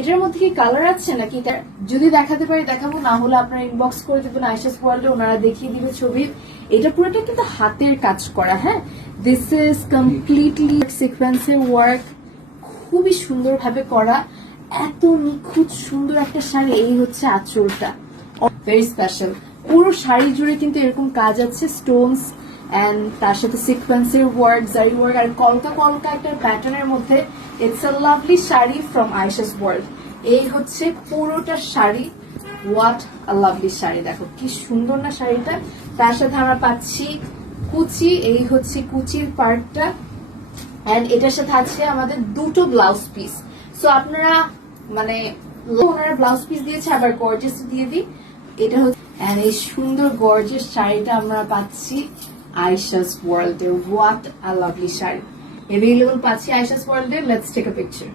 এটার মধ্যে কি কালার আছে নাকি? যদি দেখাতে পারি দেখাবো, না হলে আপনারা ইনবক্স করে দেবেন আয়েশাস ওয়ার্ল্ডে, ওনারা দেখিয়ে দিবে ছবি। এটা পুরোটা কিন্তু হাতের কাজ করা। হ্যাঁ, দিস ইজ কমপ্লিটলি সিকোয়েন্সের ওয়ার্ক, খুবই সুন্দর ভাবে করা, এত নিখুঁত সুন্দর একটা শাড়ি। এই হচ্ছে আঁচলটা, ভেরি স্পেশাল। পুরো শাড়ি জুড়ে কিন্তু এরকম কাজ আছে, স্টোনস এন্ড তার সাথে সিকোয়েন্সের ওয়ার্ক, জারি ওয়ার্ক, আর কলকা কলকা একটা প্যাটার্নের মধ্যে। It's a lovely sari from Ayesha's world. এই হচ্ছে পুরোটা sari, what a lovely sari. দেখো কি সুন্দর না শাড়িটা। তার সাথে আমরা পাচ্ছি কুচি, এই হচ্ছে কুচির পার্টটা, এন্ড এটার সাথে আছে আমাদের দুটো ব্লাউজ পিস। সো আপনারা মানে ওনারা ব্লাউজ পিস দিয়েছে, আবার গর্জিয়াস দিয়ে দিই। এটা হচ্ছে এই সুন্দর গর্জিয়াস শাড়িটা আমরা পাচ্ছি আয়েশাস ওয়ার্ল্ড এর। What a lovely sari, available পাচ্ছি আয়েশাস ওয়ার্ল্ড এর। Let's take a picture.